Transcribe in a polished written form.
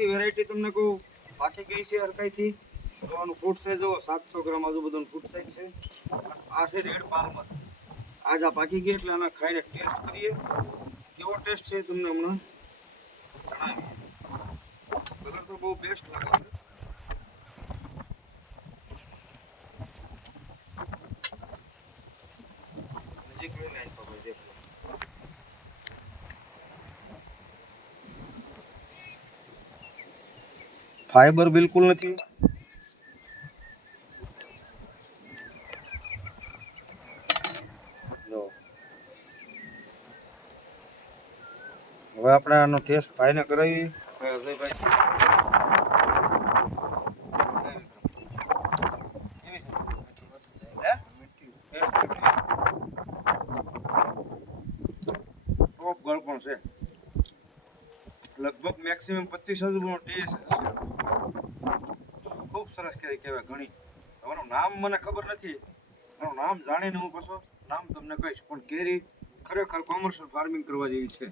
આખી વેરાયટી તમને કહું પાકી ગઈ છે હરકાઈથી. તો આનું ફ્રૂટ સાઈઝ જો 700 ગ્રામ આજુબાજુનું ફ્રૂટ સાઈઝ છે. આ છે રેડ પાલ્મર. આજ આ પાકી ગઈ એટલે આને ખાઈને ટેસ્ટ કરીએ કેવો ટેસ્ટ છે તમને હમણાં જણાવીએ. કલર તો બહુ બેસ્ટ લાગે છે. નજીક લઈને આપો ભાઈ દેખો. ફાઈબર બિલકુલ નથી. જો હવે આપણે આનો ટેસ્ટ ભાઈને કરાવી. અજયભાઈ છે. ટોપ ગળ પણ છે. લગભગ મેક્સિમમ 25 નો ટેસ્ટ છે. ખૂબ સરસ કેરી કહેવાય ઘણી. તમારું નામ મને ખબર નથી. મારું નામ જાણીને હું પાછો નામ તમને કહીશ. પણ કેરી ખરેખર કોમર્શિયલ ફાર્મિંગ કરવા જેવી છે.